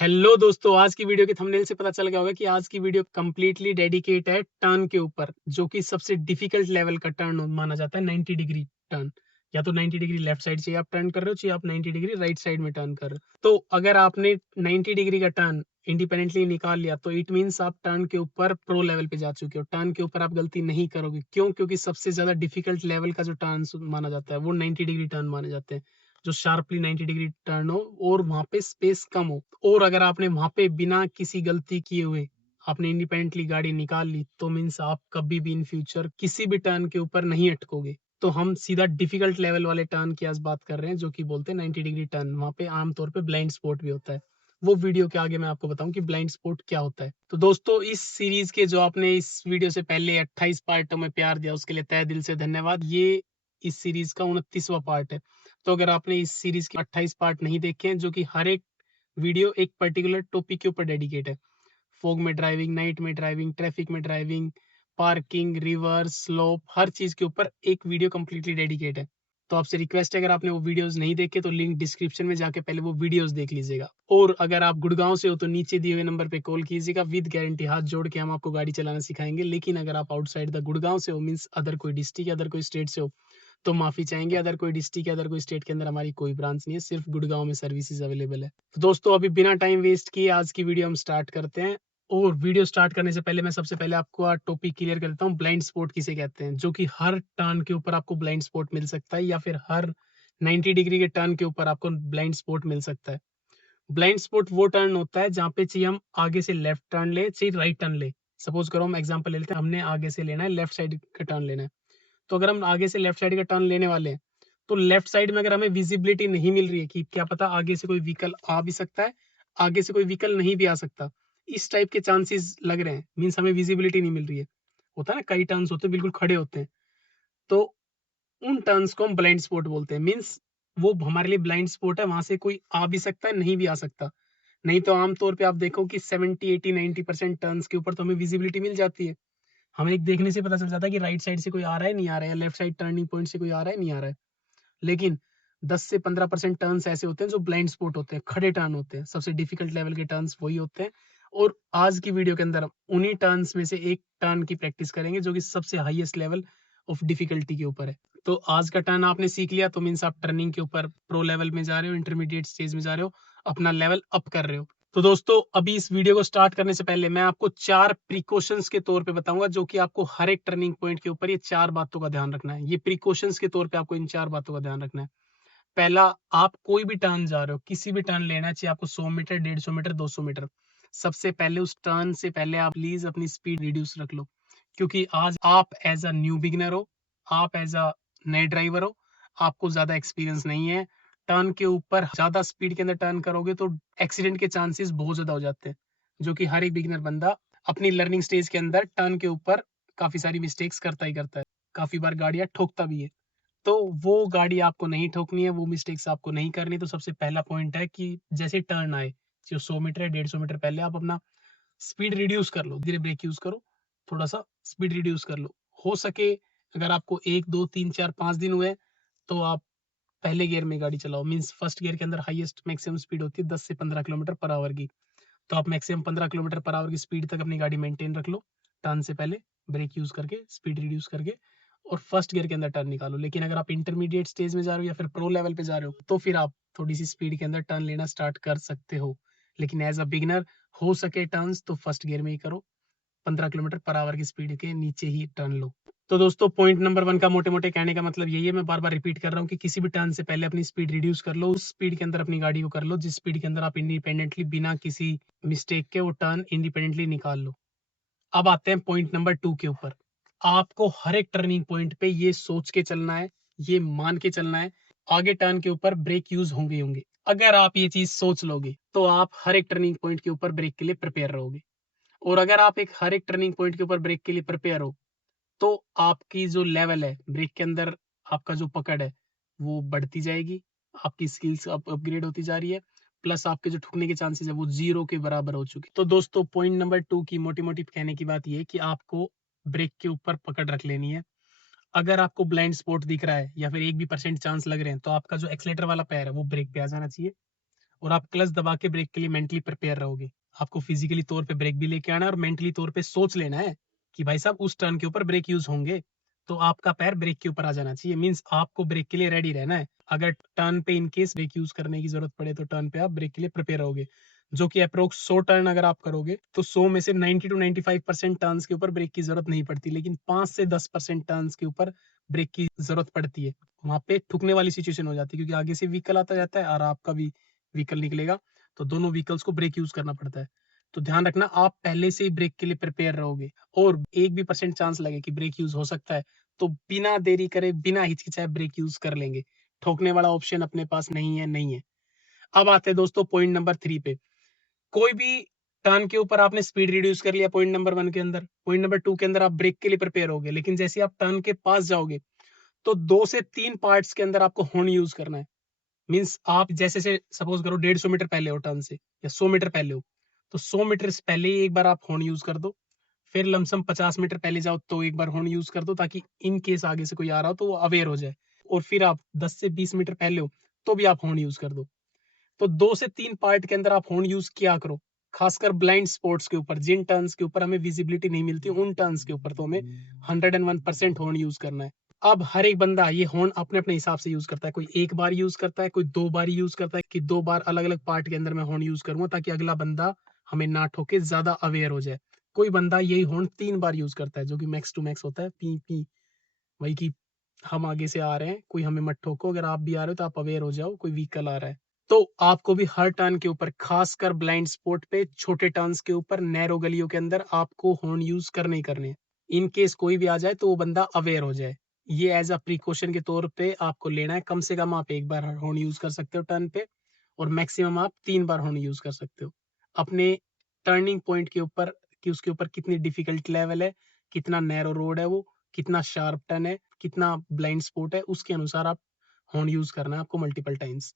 Hello दोस्तों, आज की वीडियो के थंबनेल से पता चल गया होगा कि आज की वीडियो कंप्लीटली डेडिकेट है टर्न के ऊपर, जो कि सबसे डिफिकल्ट लेवल का टर्न माना जाता है। 90 डिग्री टर्न, या तो 90 डिग्री लेफ्ट साइड से आप टर्न कर रहे हो, चाहे आप 90 डिग्री राइट साइड में टर्न कर रहे हो। तो अगर आपने 90 डिग्री का टर्न इंडिपेंडेंटली निकाल लिया तो इट मीन्स आप टर्न के ऊपर प्रो लेवल पे जा चुके हो। टर्न के ऊपर आप गलती नहीं करोगे। क्यों? क्योंकि सबसे ज्यादा डिफिकल्ट लेवल का जो टर्न माना जाता है वो 90 डिग्री टर्न माने जाते हैं, जो शार्पली 90 डिग्री टर्न हो और वहां पे स्पेस कम हो। और अगर आपने वहां पे बिना किसी गलती किए हुए आपने इंडिपेंडेंटली गाड़ी निकाल ली तो मीन्स आप कभी भी इन फ्यूचर किसी भी टर्न के ऊपर नहीं अटकोगे। तो हम सीधा डिफिकल्ट लेवल वाले टर्न की आज बात कर रहे हैं, जो कि बोलते हैं 90 डिग्री टर्न। वहां पे आमतौर पे ब्लाइंड स्पॉट भी होता है। वो वीडियो के आगे मैं आपको बताऊं कि ब्लाइंड स्पॉट क्या होता है। तो दोस्तों, इस सीरीज के जो आपने इस वीडियो से पहले 28 पार्टों में प्यार दिया उसके लिए तहे दिल से धन्यवाद। ये इस सीरीज का 29वां पार्ट है। तो अगर आपने इस सीरीज के 28 पार्ट नहीं देखे हैं, जो कि हर एक वीडियो एक पर्टिकुलर टॉपिक के ऊपर डेडिकेट है, फॉग में ड्राइविंग, नाइट में ड्राइविंग, ट्रैफिक में ड्राइविंग, पार्किंग, रिवर्स, स्लोप, हर चीज के ऊपर एक वीडियो कंप्लीटली डेडिकेट है। तो आपसे रिक्वेस्ट है, अगर आपने वो वीडियोस नहीं देखे तो लिंक डिस्क्रिप्शन में जाके पहले वो वीडियोस देख लीजिएगा। और अगर आप गुड़गांव से हो तो नीचे दिए हुए नंबर पे कॉल कीजिएगा। विद गारंटी हाथ जोड़ के हम आपको गाड़ी चलाना सिखाएंगे। लेकिन अगर आप आउटसाइड द गुड़गांव से हो, मीन्स अदर कोई डिस्ट्रिक्ट या अदर कोई स्टेट से हो, तो माफी चाहेंगे। अदर कोई डिस्ट्रिक्ट या अदर कोई स्टेट के अंदर हमारी कोई ब्रांच नहीं है, सिर्फ गुड़गांव में सर्विसेज अवेलेबल है। तो दोस्तों, अभी बिना टाइम वेस्ट किए आज की वीडियो हम स्टार्ट करते हैं। और वीडियो स्टार्ट करने से पहले मैं सबसे पहले आपको टॉपिक क्लियर कर देता हूँ, ब्लाइंड स्पॉट किसे कहते हैं। जो कि हर टर्न के ऊपर आपको ब्लाइंड स्पॉट मिल सकता है, या फिर हर 90 डिग्री के टर्न के ऊपर आपको ब्लाइंड स्पॉट मिल सकता है। ब्लाइंड स्पॉट वो टर्न होता है जहाँ पे चाहिए हम आगे से लेफ्ट टर्न ले, चाहिए राइट टर्न ले। सपोज करो हम एग्जांपल ले लेते हैं, हमने आगे से लेना है, लेफ्ट साइड का टर्न लेना है। तो अगर हम आगे से लेफ्ट साइड का टर्न लेने वाले हैं तो लेफ्ट साइड में अगर हमें विजिबिलिटी नहीं मिल रही है कि क्या पता आगे से कोई व्हीकल आ भी सकता है, आगे से कोई व्हीकल नहीं भी आ सकता, इस टाइप के चांसेस लग रहे हैं, मीन्स हमें विजिबिलिटी नहीं मिल रही है। होता है ना, कई टर्न्स होते हैं बिल्कुल खड़े होते हैं, तो उन टर्न्स को हम ब्लाइंड स्पॉट बोलते हैं। मीन्स वो हमारे लिए ब्लाइंड स्पॉट है, वहां से कोई आ भी सकता है, नहीं भी आ सकता। नहीं तो आमतौर पे आप देखो कि 70 80 90% टर्न्स के ऊपर तो हमें विजिबिलिटी मिल जाती है। हमें एक देखने से पता चल जाता है कि राइट साइड से कोई आ रहा है, नहीं आ रहा है, या लेफ्ट साइड टर्निंग पॉइंट से कोई आ रहा है, नहीं आ रहा है। लेकिन 10 से 15% टर्न्स ऐसे होते हैं जो ब्लाइंड स्पॉट होते हैं, खड़े टर्न होते हैं। सबसे डिफिकल्ट लेवल के टर्न्स वही होते हैं। और आज की वीडियो के अंदर हम उन्हीं टर्न्स में से एक टर्न की प्रैक्टिस करेंगे, जो कि सबसे हाईएस्ट लेवल ऑफ डिफिकल्टी के ऊपर है। तो आज का टर्न आपने सीख लिया तो मीन्स आप टर्निंग के ऊपर प्रो लेवल में जा रहे हो, इंटरमीडिएट स्टेज में जा रहे हो, अपना लेवल अप कर रहे हो। तो दोस्तों, अभी इस वीडियो को स्टार्ट करने से पहले मैं आपको 4 प्रिकॉशंस के तौर पे बताऊंगा, जो कि आपको हर एक टर्निंग पॉइंट के ऊपर ये 4 बातों का ध्यान रखना है। ये प्रिकॉशंस के तौर पे आपको इन 4 बातों का ध्यान रखना है। पहला, आप कोई भी टर्न जा रहे हो, किसी भी टर्न लेना चाहिए आपको, 100 मीटर, 150 मीटर, 200 मीटर, सबसे पहले उस टर्न से पहले आप प्लीज अपनी स्पीड रिड्यूस रख लो। क्योंकि आज आप एज अ न्यू बिगिनर हो, आप एज अ नए ड्राइवर हो, आपको ज्यादा एक्सपीरियंस नहीं है। टर्न के ऊपर ज्यादा स्पीड के अंदर टर्न करोगे तो एक्सीडेंट के चांसेस बहुत ज्यादा हो जाते हैं, जो कि हर एक बिगिनर बंदा अपनी लर्निंग स्टेज के अंदर टर्न के ऊपर काफी सारी मिस्टेक्स करता ही करता है। काफी बार गाड़ियां ठोकता भी है। तो वो गाड़ी आपको नहीं ठोकनी है, वो मिस्टेक्स आपको नहीं करनी। तो सबसे पहला पॉइंट है कि जैसे टर्न आए, जो 100 मीटर है, 150 मीटर पहले आप अपना स्पीड रिड्यूस कर लो, धीरे ब्रेक यूज करो, थोड़ा सा स्पीड रिड्यूस कर लो। हो सके, अगर आपको 1 2 3 4 5 दिन हुए तो आप पहले गियर में गाड़ी चलाओ। मीन्स फर्स्ट गियर के अंदर हाईएस्ट मैक्सिमम स्पीड होती है 10 से 15 किलोमीटर पर आवर की। तो आप मैक्सिमम 15 किलोमीटर पर आवर की स्पीड तक अपनी गाड़ी मेंटेन रख लो, टर्न से पहले ब्रेक यूज करके, स्पीड रिड्यूस करके, और फर्स्ट गियर के अंदर टर्न निकालो। लेकिन अगर आप इंटरमीडिएट स्टेज में जा रहे हो या फिर प्रो लेवल पे जा रहे हो तो फिर आप थोड़ी सी स्पीड के अंदर टर्न लेना स्टार्ट कर सकते हो। लेकिन एज अ बिगिनर, हो सके टर्न्स तो फर्स्ट गियर में ही करो, 15 किलोमीटर पर आवर की स्पीड के नीचे ही टर्न लो। तो दोस्तों, पॉइंट नंबर 1 का मोटे मोटे कहने का मतलब यही है, मैं बार बार रिपीट कर रहा हूँ कि किसी भी टर्न से पहले अपनी स्पीड रिड्यूस कर लो, उस स्पीड के अंदर अपनी गाड़ी को कर लो जिस स्पीड के अंदर आप इंडिपेंडेंटली बिना किसी मिस्टेक के वो टर्न इंडिपेंडेंटली निकाल लो। अब आते हैं पॉइंट नंबर 2 के ऊपर। आपको हर एक टर्निंग पॉइंट पे ये सोच के चलना है, ये मान के चलना है, आगे टर्न के ऊपर ब्रेक यूज होंगे ही होंगे। अगर आप ये चीज सोच लोगे तो आप हर एक टर्निंग पॉइंट के ऊपर ब्रेक के लिए प्रिपेयर रहोगे। और अगर आप एक हर एक टर्निंग पॉइंट के ऊपर ब्रेक के लिए प्रिपेयर हो तो आपकी जो लेवल है ब्रेक के अंदर, आपका जो पकड़ है वो बढ़ती जाएगी, आपकी स्किल्स अपग्रेड होती जा रही है, प्लस आपके जो ठुकने के चांसेस है वो 0 के बराबर हो चुके। तो दोस्तों, पॉइंट नंबर 2 की मोटी मोटी कहने की बात ये है कि आपको ब्रेक के ऊपर पकड़ रख लेनी है। अगर आपको ब्लाइंड स्पॉट दिख रहा है या फिर 1 भी % चांस लग रहे हैं तो आपका जो एक्सलेटर वाला पैर है वो ब्रेक पे आ जाना चाहिए। और आप क्लच दबा के ब्रेक के लिए मेंटली प्रिपेयर रहोगे। आपको फिजिकली तौर पे ब्रेक भी लेके आना है और मेंटली तौर पे सोच लेना है कि भाई साहब उस टर्न के ऊपर ब्रेक यूज होंगे, तो आपका पैर ब्रेक के ऊपर आ जाना चाहिए। मींस आपको ब्रेक के लिए रेडी रहना है। अगर टर्न पे इन केस ब्रेक यूज करने की जरूरत पड़े तो टर्न पे आप ब्रेक के लिए प्रिपेयर रहोगे, जो कि अप्रोक्स 100 टर्न अगर आप करोगे तो 100 में से 90 to 95% टर्न्स के ऊपर ब्रेक की जरूरत नहीं पड़ती, लेकिन 5 से 10% टर्न्स के ऊपर ब्रेक की जरूरत पड़ती है। वहां पे ठुकने वाली सिचुएशन हो जाती है, क्योंकि आगे से व्हीकल आता जाता है और आपका भी व्हीकल निकलेगा, तो दोनों व्हीकल्स को ब्रेक यूज करना पड़ता है। तो ध्यान रखना, आप पहले से ही ब्रेक के लिए प्रिपेयर रहोगे और 1% चांस लगे कि ब्रेक यूज हो सकता है तो बिना देरी करे, बिना हिचकिचाए ब्रेक यूज कर लेंगे। ठोकने वाला ऑप्शन अपने पास नहीं है, नहीं है। अब आते हैं दोस्तों पॉइंट नंबर 3 पे। कोई भी टर्न के ऊपर आपने स्पीड रिड्यूस कर लिया पॉइंट नंबर 1 के अंदर, पॉइंट नंबर 2 के अंदर आप ब्रेक के लिए प्रिपेयर होगे, लेकिन जैसे आप टर्न के पास जाओगे तो 2 से 3 पार्ट्स के अंदर आपको हॉर्न यूज करना है। मींस आप जैसे से सपोज करो 150 मीटर पहले हो टर्न से, या 100 मीटर पहले हो, तो 100 मीटर से पहले ही एक बार आप हॉर्न यूज कर दो। फिर लमसम 50 मीटर पहले जाओ तो एक बार हॉर्न यूज कर दो, ताकि इन केस आगे से कोई आ रहा हो तो वो अवेयर हो जाए। और फिर आप 10 से 20 मीटर पहले हो तो भी आप हॉर्न यूज कर दो। तो 2 से 3 पार्ट के अंदर आप हॉर्न यूज किया करो, खासकर ब्लाइंड स्पॉट्स के ऊपर, जिन टर्न्स के ऊपर हमें विजिबिलिटी नहीं मिलती, उन टर्न्स के ऊपर तो हमें 101% हॉर्न यूज करना है। अब हर एक बंदा ये हॉर्न अपने अपने हिसाब से यूज करता है। कोई एक बार यूज करता है, कोई 2 बार यूज करता है, कि 2 बार अलग अलग पार्ट के अंदर मैं हॉर्न यूज करूंगा ताकि अगला बंदा हमें ना ठोके, ज्यादा अवेयर हो जाए। कोई बंदा यही हॉर्न 3 बार यूज करता है, जो कि मैक्स टू मैक्स होता है पी पी, वही की हम आगे से आ रहे हैं, कोई हमें मत ठोको, अगर आप भी आ रहे हो तो आप अवेयर हो जाओ, कोई व्हीकल आ रहा है। तो आपको भी हर टर्न के ऊपर, खासकर ब्लाइंड स्पॉट पे, छोटे टर्न्स के ऊपर, नैरो गलियों के अंदर आपको हॉर्न यूज करने ही करने। इन केस कोई भी आ जाए तो वो बंदा अवेयर हो जाए, ये एज अ प्रिकॉशन के तौर पे आपको लेना है। कम से कम आप एक बार हॉर्न यूज कर सकते हो टर्न पे, और मैक्सिमम आप 3 बार हॉर्न यूज कर सकते हो। अपने टर्निंग पॉइंट के ऊपर, कि उसके ऊपर कितनी डिफिकल्ट लेवल है, कितना नैरो रोड है वो, कितना शार्प टर्न है, कितना ब्लाइंड स्पॉट है, उसके अनुसार आप हॉर्न यूज करना है आपको मल्टीपल टाइम्स।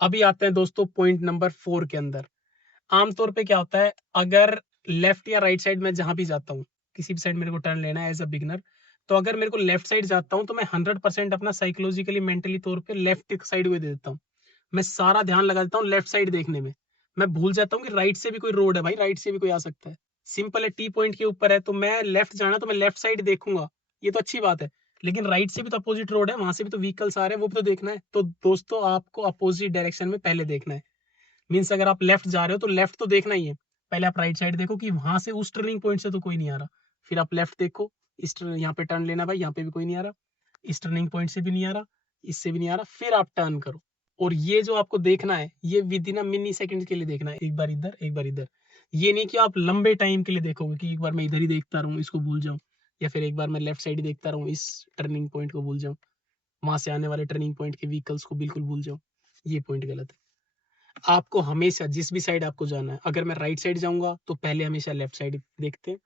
अभी आते हैं दोस्तों पॉइंट नंबर 4 के अंदर। आमतौर पे क्या होता है, अगर लेफ्ट या राइट साइड में जहां भी जाता हूँ, किसी भी साइड मेरे को टर्न लेना है एज अ बिगनर, तो अगर मेरे को लेफ्ट साइड जाता हूँ तो मैं 100% अपना साइकोलॉजिकली मेंटली तौर पे लेफ्ट साइड को दे देता हूँ। मैं सारा ध्यान लगा देता हूँ लेफ्ट साइड देखने में। मैं भूल जाता हूँ कि राइट से भी कोई रोड है, भाई राइट से भी कोई आ सकता है। सिंपल है, टी पॉइंट के ऊपर है तो मैं लेफ्ट जाना तो मैं लेफ्ट साइड देखूंगा, ये तो अच्छी बात है। लेकिन राइट से भी तो अपोजिट रोड है, वहां से भी तो व्हीकल्स आ रहे हैं, वो भी तो देखना है। तो दोस्तों आपको अपोजिट डायरेक्शन में पहले देखना है। मीन्स अगर आप लेफ्ट जा रहे हो तो लेफ्ट तो देखना ही है, पहले आप राइट साइड देखो कि वहां से उस टर्निंग पॉइंट से तो कोई नहीं आ रहा। फिर आप लेफ्ट देखो, यहाँ पे टर्न लेना भाई, यहाँ पे भी कोई नहीं आ रहा, इस टर्निंग पॉइंट से भी नहीं आ रहा, इससे भी नहीं आ रहा, फिर आप टर्न करो। और ये जो आपको देखना है, ये with in a mini second के लिए देखना है, एक बार इधर एक बार इधर। ये नहीं कि आप लंबे टाइम के लिए देखोगे कि एक बार मैं इधर ही देखता रहूं, इसको भूल जाऊं, या फिर एक बार मैं लेफ्ट साइड ही देखता रहूं, इस टर्निंग पॉइंट को भूल जाऊं, वहां से आने वाले टर्निंग पॉइंट के व्हीकल्स को बिल्कुल भूल जाऊं। ये पॉइंट गलत है। आपको हमेशा जिस भी साइड आपको जाना है, अगर मैं राइट साइड जाऊंगा तो पहले हमेशा लेफ्ट साइड देखते हैं,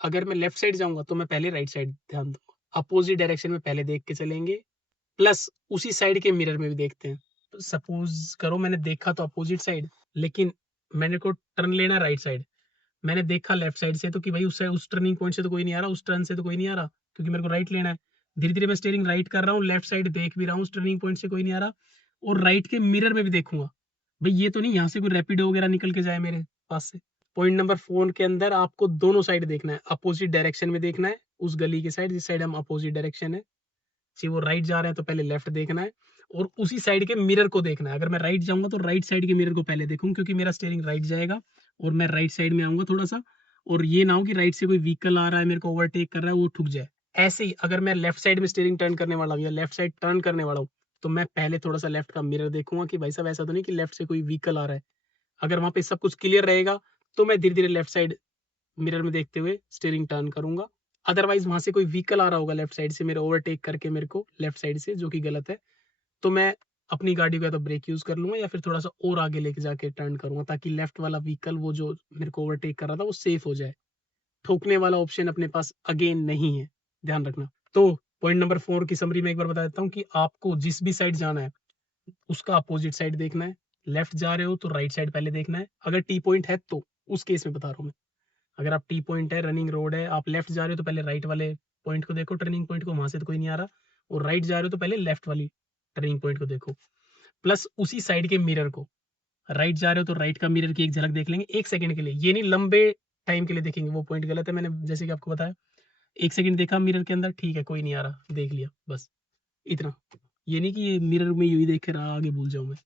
अगर मैं लेफ्ट साइड जाऊंगा तो मैं पहले राइट साइड ध्यान दूंगा। अपोजिट डायरेक्शन में पहले देख के चलेंगे, प्लस उसी साइड के मिरर में भी देखते हैं। तो सपोज करो मैंने देखा तो अपोजिट साइड, लेकिन मैंने को टर्न लेना राइट साइड, मैंने देखा लेफ्ट साइड से तो कि भाई उस टर्निंग पॉइंट से तो कोई नहीं आ रहा, उस टर्न से तो कोई नहीं आ रहा, क्योंकि मेरे को राइट लेना है। धीरे धीरे मैं स्टीयरिंग राइट कर रहा हूँ, लेफ्ट साइड देख भी रहा हूँ, उस टर्निंग पॉइंट से कोई नहीं आ रहा, और राइट के मिरर में भी देखूंगा भाई ये तो नहीं यहाँ से कोई रैपिडो वगैरह निकल के जाए मेरे पास से। पॉइंट नंबर 4 के अंदर आपको दोनों साइड देखना है, अपोजिट डायरेक्शन में देखना है, उस गली के साइड जिस साइड हम अपोजिट डायरेक्शन है, चाहिए वो राइट जा रहे हैं तो पहले लेफ्ट देखना है, और उसी साइड के मिरर को देखना है। अगर मैं राइट जाऊंगा तो राइट साइड के मिरर को पहले देखूं, क्योंकि मेरा स्टीयरिंग राइट जाएगा और मैं राइट साइड में आऊंगा थोड़ा सा, और ये ना हो कि राइट से कोई व्हीकल आ रहा है मेरे को ओवरटेक कर रहा है, वो ठुक जाए। ऐसे ही अगर मैं लेफ्ट साइड में स्टीयरिंग टर्न करने वाला हूँ या लेफ्ट साइड टर्न करने वाला हूँ, तो मैं पहले थोड़ा सा लेफ्ट का मिरर देखूंगा कि भाई साहब ऐसा तो नहीं कि लेफ्ट से कोई व्हीकल आ रहा है। अगर वहां पे सब कुछ क्लियर रहेगा तो मैं धीरे धीरे लेफ्ट साइड मिरर में देखते हुए स्टीयरिंग टर्न करूंगा। अदरवाइज वहां से कोई व्हीकल आ रहा होगा लेफ्ट साइड से मेरे ओवरटेक करके मेरे को लेफ्ट साइड से, जो कि गलत है, तो मैं अपनी गाड़ी को या तो ब्रेक यूज कर लूंगा या फिर थोड़ा सा और आगे लेके जाके टर्न करूंगा, ताकि लेफ्ट वाला व्हीकल वो जो मेरे को ओवरटेक कर रहा था वो सेफ हो जाए। ठोकने वाला ऑप्शन अपने पास अगेन नहीं है, ध्यान रखना। तो पॉइंट नंबर 4 की समरी में एक बार बता देता हूँ कि आपको जिस भी साइड जाना है उसका अपोजिट साइड देखना है। लेफ्ट जा रहे हो तो राइट साइड पहले देखना है, अगर टी पॉइंट है तो, उस केस में बता रहा हूँ मैं। अगर आप टी पॉइंट है, रनिंग रोड है, आप लेफ्ट जा रहे हो तो पहले राइट वाले पॉइंट को देखो, टर्निंग पॉइंट को, वहां से तो कोई नहीं आ रहा, और राइट जा रहे हो तो पहले लेफ्ट वाली टर्निंग पॉइंट को देखो, प्लस उसी साइड के मिरर को। राइट जा रहे हो तो राइट का मिरर की एक झलक देख लेंगे 1 सेकंड के लिए, ये नहीं लंबे टाइम के लिए देखेंगे, वो पॉइंट गलत है। मैंने जैसे कि आपको बताया 1 सेकंड देखा मिरर के अंदर, ठीक है कोई नहीं आ रहा, देख लिया बस इतना। ये नहीं कि ये मिरर में यूं ही देख रहा आगे भूल जाऊं मैं।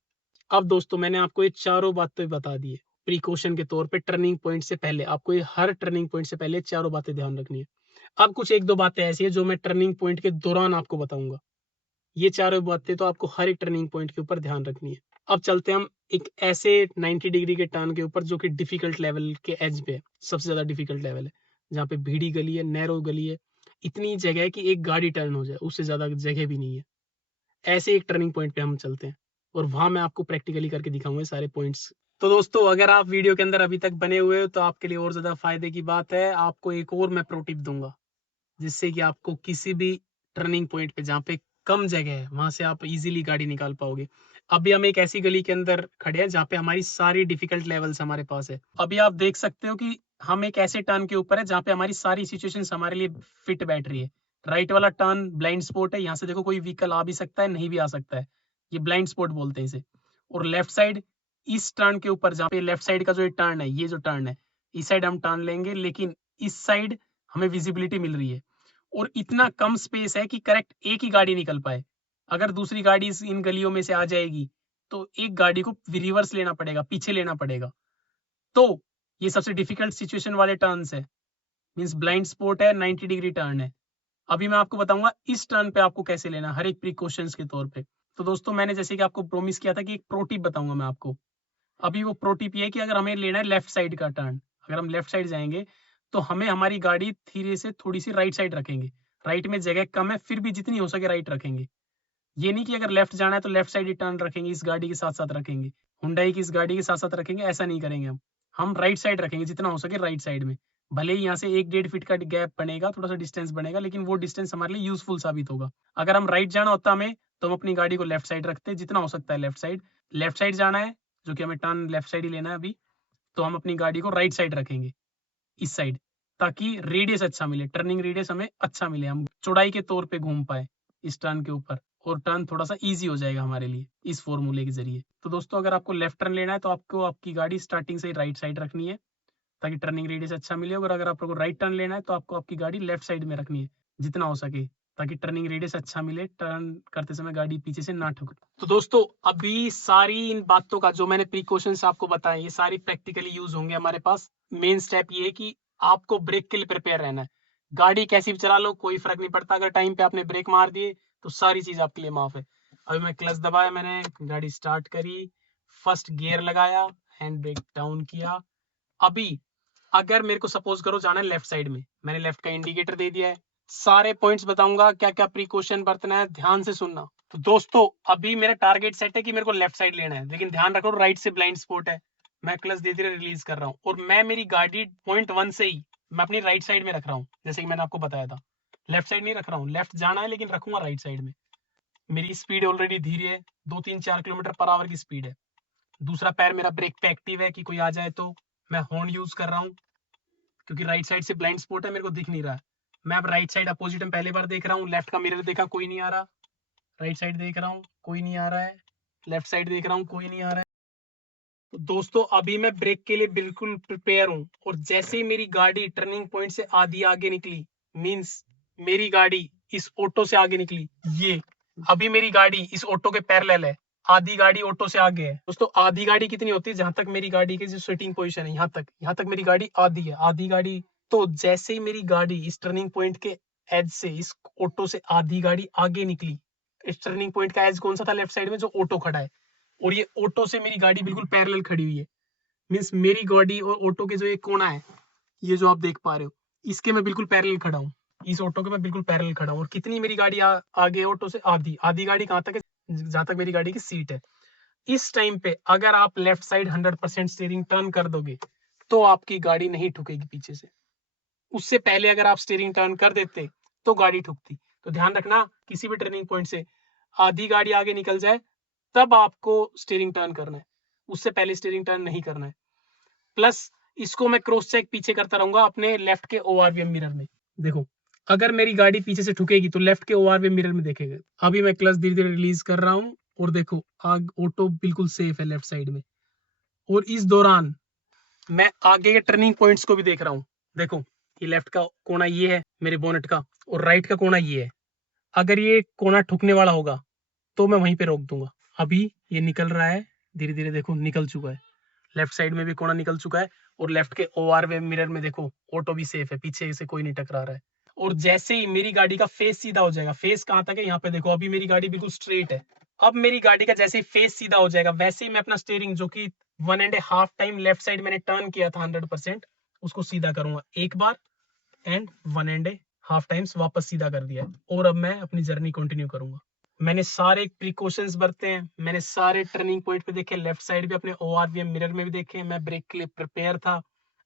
अब दोस्तों मैंने आपको ये चारों बातें बता दी है प्रिकॉशन के तौर पे, टर्निंग पॉइंट से पहले आपको ये हर टर्निंग पॉइंट से पहले चारों बातें ध्यान रखनी है। अब कुछ एक दो बातें ऐसी है जो मैं टर्निंग पॉइंट के दौरान आपको बताऊंगा। ये चारों बातें तो आपको हर एक टर्निंग पॉइंट के ऊपर ध्यान रखनी है। अब चलते हैं हम एक ऐसे 90 डिग्री के टर्न के ऊपर जो कि डिफिकल्ट लेवल के एज पे है, सबसे ज्यादा डिफिकल्ट लेवल है, जहाँ पे भीड़ी गली है, नैरो गली है, इतनी जगह है कि एक गाड़ी टर्न हो जाए, उससे ज्यादा जगह भी नहीं है। ऐसे एक टर्निंग पॉइंट पे हम चलते हैं और वहां मैं आपको प्रैक्टिकली करके दिखाऊंगा सारे पॉइंट्स। तो दोस्तों अगर आप वीडियो के अंदर अभी तक बने हुए हो तो आपके लिए और ज्यादा फायदे की बात है, आपको एक और मैं प्रो टिप दूंगा जिससे कि आपको किसी भी टर्निंग पॉइंट पे जहाँ पे कम जगह है वहां से आप इजीली गाड़ी निकाल पाओगे। अभी हम एक ऐसी गली के अंदर खड़े हैं जहाँ पे हमारी सारी डिफिकल्ट लेवल्स हमारे पास है। अभी आप देख सकते हो कि हम एक ऐसे टर्न के ऊपर है जहाँ पे हमारी सारी सिचुएशंस हमारे लिए फिट बैठ रही है। राइट वाला टर्न ब्लाइंड स्पॉट है, यहाँ से देखो कोई व्हीकल आ भी सकता है, नहीं भी आ सकता है, ये ब्लाइंड स्पॉट बोलते हैं इसे। और लेफ्ट साइड इस टर्न के ऊपर जहाँ पे लेफ्ट साइड का जो टर्न है, ये जो टर्न है, इस साइड हम टर्न लेंगे, लेकिन इस साइड हमें विजिबिलिटी मिल रही है और इतना कम स्पेस है कि करेक्ट एक ही गाड़ी निकल पाए। अगर दूसरी गाड़ी इन गलियों में से आ जाएगी तो एक गाड़ी को रिवर्स लेना पड़ेगा, पीछे लेना पड़ेगा। तो ये सबसे डिफिकल्ट सिचुएशन वाले टर्न्स है, मींस ब्लाइंड स्पॉट है, 90 डिग्री टर्न है। अभी मैं आपको बताऊंगा इस टर्न पे आपको कैसे लेना, हर एक प्रिकॉशंस के तौर पे। तो दोस्तों मैंने जैसे कि आपको प्रोमिस किया था कि एक प्रो टिप बताऊंगा मैं आपको। अभी वो प्रो टिप ये है कि अगर हमें लेना है लेफ्ट साइड का टर्न, अगर हम लेफ्ट साइड जाएंगे तो हमें हमारी गाड़ी धीरे से थोड़ी सी राइट साइड रखेंगे। राइट में जगह कम है, फिर भी जितनी हो सके राइट रखेंगे। ये नहीं कि अगर लेफ्ट जाना है तो लेफ्ट साइड ही टर्न रखेंगे, इस गाड़ी के साथ साथ रखेंगे, हुंडई की इस गाड़ी के साथ साथ रखेंगे, ऐसा नहीं करेंगे हम राइट साइड रखेंगे जितना हो सके राइट साइड में। भले ही यहाँ से 1-1.5 फीट का गैप बनेगा, थोड़ा सा डिस्टेंस बनेगा, लेकिन वो डिस्टेंस हमारे लिए यूजफुल साबित होगा। अगर हम राइट जाना होता हमें तो हम अपनी गाड़ी को लेफ्ट साइड रखते, जितना हो सकता है लेफ्ट साइड। लेफ्ट साइड जाना है जो कि हमें टर्न लेफ्ट साइड ही लेना है अभी, तो हम अपनी गाड़ी को राइट साइड रखेंगे, इस साइड, ताकि रेडियस अच्छा मिले, टर्निंग रेडियस हमें अच्छा मिले, हम चौड़ाई के तौर पे घूम पाए इस टर्न के ऊपर, और टर्न थोड़ा सा इजी हो जाएगा हमारे लिए इस फॉर्मूले के जरिए। तो दोस्तों अगर आपको लेफ्ट टर्न लेना है तो आपको आपकी गाड़ी स्टार्टिंग से राइट साइड रखनी है ताकि टर्निंग रेडियस अच्छा मिले, और अगर आपको राइट टर्न लेना है तो आपको आपकी गाड़ी लेफ्ट साइड में रखनी है जितना हो सके, ताकि टर्निंग रेडियस अच्छा मिले, टर्न करते समय गाड़ी पीछे से ना ठुके। तो दोस्तों अभी सारी इन बातों का जो मैंने प्रिकॉशंस आपको बताए ये सारी प्रैक्टिकली यूज होंगे हमारे पास। मेन स्टेप ये है कि आपको ब्रेक के लिए प्रिपेयर रहना है। गाड़ी कैसी भी चला लो कोई फर्क नहीं पड़ता, अगर टाइम पे आपने ब्रेक मार दिए तो सारी चीज आपके लिए माफ है। अभी मैं क्लच दबाया, मैंने गाड़ी स्टार्ट करी, फर्स्ट गियर लगाया, हैंड ब्रेक डाउन किया। अभी अगर मेरे को सपोज करो जाना है लेफ्ट साइड में, मैंने लेफ्ट का इंडिकेटर दे दिया है, सारे पॉइंट्स बताऊंगा क्या क्या प्रिकॉशन बरतना है, ध्यान से सुनना। तो दोस्तों अभी मेरा टारगेट सेट है कि मेरे को लेफ्ट साइड लेना है, लेकिन ध्यान रखो राइट से ब्लाइंड स्पॉट है। मैं क्लच धीरे धीरे रिलीज कर रहा हूँ और मैं मेरी गाड़ी पॉइंट 1 से ही मैं अपनी राइट साइड में रख रहा हूँ, जैसे कि मैंने आपको बताया था। लेफ्ट साइड नहीं रख रहा हूँ, लेफ्ट जाना है लेकिन रखूंगा राइट साइड में। मेरी स्पीड ऑलरेडी धीरे है, 2-3-4 किलोमीटर पर आवर की स्पीड है। दूसरा पैर मेरा ब्रेक पे एक्टिव है कि कोई आ जाए तो। मैं हॉर्न यूज कर रहा हूँ क्योंकि राइट साइड से ब्लाइंड स्पॉट है, मेरे को दिख नहीं रहा है। मैं अब राइट साइड अपोजिट में पहली बार देख रहा हूँ, लेफ्ट का मिरर देखा कोई नहीं आ रहा, राइट साइड देख रहा हूँ कोई नहीं आ रहा है, लेफ्ट साइड देख रहा हूँ कोई नहीं आ रहा है। तो दोस्तों अभी मैं ब्रेक के लिए बिल्कुल प्रिपेयर हूँ, और जैसे ही मेरी गाड़ी टर्निंग पॉइंट से आधी आगे निकली, मींस मेरी गाड़ी इस ऑटो से आगे निकली, ये अभी मेरी गाड़ी इस ऑटो के पैरेलल है, आधी गाड़ी ऑटो से आगे है। दोस्तों आधी गाड़ी कितनी होती है, जहां तक मेरी गाड़ी की जो सिटिंग पोजीशन है यहाँ तक मेरी गाड़ी आधी है, आधी गाड़ी। तो जैसे ही मेरी गाड़ी इस टर्निंग पॉइंट के एज से, इस ऑटो से आधी गाड़ी आगे निकली, इस टर्निंग पॉइंट का एज कौन सा था, लेफ्ट साइड में जो ऑटो खड़ा है, और ये ऑटो से मेरी गाड़ी बिल्कुल पैरेलल खड़ी हुई है। मीन्स मेरी गाड़ी और ऑटो के जो एक कोना है, ये जो आप देख पा रहे हो, इसके मैं बिल्कुल पैरेलल खड़ा हूँ, इस ऑटो के मैं बिल्कुल पैरेलल खड़ा हूँ। और कितनी मेरी गाड़ी आगे ऑटो से आधी, आधी गाड़ी कहाँ तक है, जहां तक मेरी गाड़ी की सीट है। इस टाइम पे अगर आप लेफ्ट साइड 100% स्टीयरिंग टर्न कर दोगे तो आपकी गाड़ी नहीं ठुकेगी पीछे से। उससे पहले अगर आप स्टीयरिंग टर्न कर देते तो गाड़ी ठुकती। तो ध्यान रखना किसी भी टर्निंग पॉइंट से आधी गाड़ी आगे निकल जाए तब आपको स्टीयरिंग टर्न करना है, उससे पहले स्टीयरिंग टर्न नहीं करना है। प्लस इसको मैं क्रॉस चेक पीछे करता रहूंगा अपने लेफ्ट के ओआरवीएम मिरर में। देखो अगर मेरी गाड़ी पीछे से ठुकेगी तो लेफ्ट के ओआरवीएम मिरर में देखेगा। अभी मैं क्लच धीरे धीरे रिलीज कर रहा हूँ और देखो आग ऑटो बिल्कुल सेफ है लेफ्ट साइड में। और इस दौरान मैं आगे के टर्निंग पॉइंट्स को भी देख रहा हूँ। देखो ये लेफ्ट का कोना ये है मेरे बोनेट का और राइट का कोना ये है। अगर ये कोना ठुकने वाला होगा तो मैं वहीं पे रोक दूंगा। अभी ये निकल रहा है धीरे धीरे, देखो निकल चुका है। लेफ्ट साइड में भी कोना निकल चुका है और लेफ्ट के ओआर वे मिरर में देखो ऑटो भी सेफ है, पीछे से कोई नहीं टकरा रहा है। और जैसे ही मेरी गाड़ी का फेस सीधा हो जाएगा, फेस कहां तक है यहाँ पे देखो, अभी मेरी गाड़ी बिल्कुल स्ट्रेट है। अब मेरी गाड़ी का जैसे ही फेस सीधा हो जाएगा वैसे ही मैं अपना स्टीयरिंग जो कि 1.5 टाइम लेफ्ट साइड मैंने टर्न किया था 100%, उसको सीधा करूंगा एक बार एंड 1.5 टाइम्स वापस सीधा कर दिया है। और अब मैं अपनी जर्नी कंटिन्यू करूंगा। मैंने सारे प्रिकॉशंस बरते हैं, मैंने सारे टर्निंग पॉइंट पे देखे, लेफ्ट साइड भी अपने ओआरवीएम मिरर में भी देखे, मैं ब्रेक के लिए प्रिपेयर था।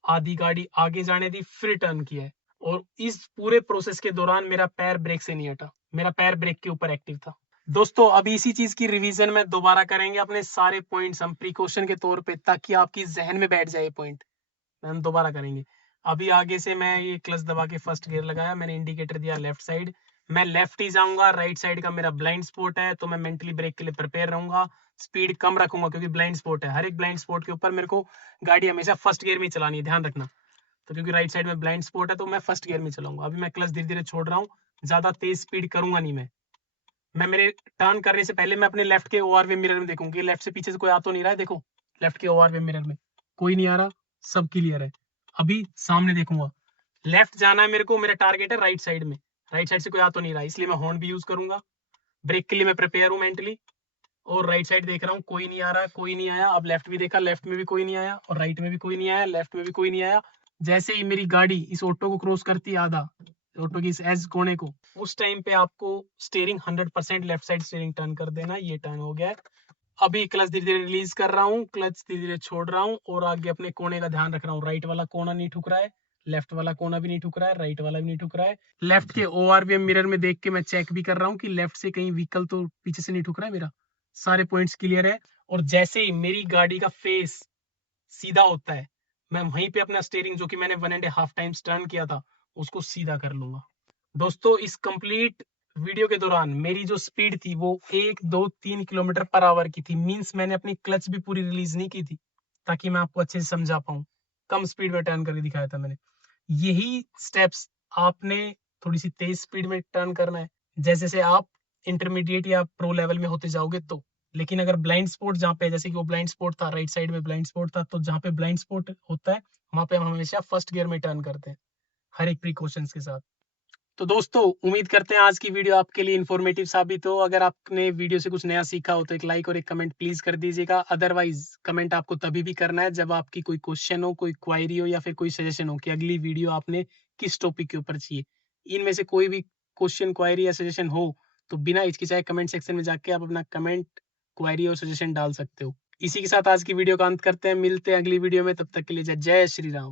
आधी गाड़ी आगे जाने दी, फिर टर्न किया है। और इस पूरे प्रोसेस के दौरान मेरा पैर ब्रेक से नहीं हटा, मेरा पैर ब्रेक के ऊपर एक्टिव था। दोस्तों अभी इसी चीज की रिवीजन में दोबारा करेंगे, अपने सारे पॉइंट्स हम प्रिकॉशन के तौर पे, ताकि आपकी जहन में बैठ जाए पॉइंट, हम दोबारा करेंगे। अभी आगे से मैं ये क्लच दबा के फर्स्ट गियर लगाया, मैंने इंडिकेटर दिया लेफ्ट साइड, मैं लेफ्ट ही जाऊंगा। राइट साइड का मेरा ब्लाइंड स्पॉट है तो मैं मेंटली ब्रेक के लिए प्रिपेयर रहूंगा। स्पीड कम रखूंगा क्योंकि ब्लाइंड स्पॉट है। हर एक ब्लाइंड स्पॉट के ऊपर मेरे को गाड़ी हमेशा फर्स्ट गियर में चलानी है, ध्यान रखना। तो क्योंकि राइट साइड में ब्लाइंड स्पॉट है तो मैं फर्स्ट गियर में चलाऊंगा। अभी मैं क्लच धीरे धीरे छोड़ रहा हूँ, ज्यादा तेज स्पीड करूंगा नहीं मैं मेरे टर्न करने से पहले मैं अपने लेफ्ट के ओआरवी मिरर में देखूंगी लेफ्ट से पीछे से कोई आ तो नहीं रहा है। देखो लेफ्ट के ओआरवी मिरर में कोई नहीं आ रहा, सब क्लियर है। अभी सामने देखूंगा, लेफ्ट जाना है मेरे को, मेरा टारगेट है राइट साइड में, राइट साइड से कोई आ तो नहीं रहा, इसलिए मैं हॉर्न भी यूज करूंगा। ब्रेक के लिए मैं प्रिपेयर हूं मेंटली। और राइट साइड देख रहा हूँ कोई नहीं आ रहा, कोई नहीं आया। अब लेफ्ट भी देखा, लेफ्ट में भी कोई नहीं आया और राइट में भी कोई नहीं आया, लेफ्ट में भी कोई नहीं आया। जैसे ही मेरी गाड़ी इस ऑटो को क्रॉस करती है, आधा ऑटो की इस एज कोने को, उस टाइम पे आपको steering 100% left side steering turn कर देना। ये टर्न हो गया है। अभी क्लच धीरे धीरे रिलीज कर रहा हूँ, क्लच धीरे धीरे छोड़ रहा हूँ और आगे अपने कोने का ध्यान रख रहा हूँ। राइट वाला कोना नहीं ठुक रहा है, लेफ्ट वाला कोना भी नहीं ठुक रहा है, राइट वाला भी नहीं ठुक रहा है। लेफ्ट के ओआरवीएम मिरर में देख के मैं चेक भी कर रहा हूँ कि लेफ्ट से कहीं व्हीकल तो पीछे से नहीं ठुक रहा है मेरा। सारे पॉइंट्स क्लियर है। और जैसे ही मेरी गाड़ी का फेस सीधा होता है, मैं वहीं पे अपना स्टीयरिंग जो कि मैंने 1.5 टाइम्स टर्न किया था उसको सीधा कर लूंगा। दोस्तों इस कंप्लीट वीडियो के दौरान मेरी जो स्पीड थी वो 1, 2, 3 किलोमीटर पर आवर की थी। मींस मैंने अपनी क्लच भी पूरी रिलीज नहीं की थी, ताकि मैं आपको अच्छे से समझा पाऊं। कम स्पीड में टर्न करके दिखाया था मैंने। यही स्टेप्स आपने थोड़ी सी तेज स्पीड में टर्न करना है, जैसे जैसे आप इंटरमीडिएट या प्रो लेवल में होते जाओगे तो। लेकिन अगर ब्लाइंड स्पॉट जहाँ पे, जैसे कि वो ब्लाइंड स्पॉट था, राइट साइड में ब्लाइंड स्पॉट था, तो जहाँ पे ब्लाइंड स्पॉट होता है वहां पे हम हमेशा फर्स्ट गियर में टर्न करते हैं, हर एक प्रिकॉशंस के साथ। तो दोस्तों उम्मीद करते हैं आज की वीडियो आपके लिए इन्फॉर्मेटिव साबित हो। अगर आपने वीडियो से कुछ नया सीखा हो तो एक लाइक और एक कमेंट प्लीज कर दीजिएगा। अदरवाइज कमेंट आपको तभी भी करना है जब आपकी कोई क्वेश्चन हो, कोई क्वायरी हो या फिर कोई सजेशन हो कि अगली वीडियो आपने किस टॉपिक के ऊपर चाहिए। इनमें से कोई भी क्वेश्चन, क्वायरी या सजेशन हो तो बिना हिचकिचाए कमेंट सेक्शन में जाके आप अपना कमेंट, क्वायरी और सजेशन डाल सकते हो। इसी के साथ आज की वीडियो का अंत करते हैं, मिलते हैं अगली वीडियो में। तब तक के लिए जय जय श्री राम।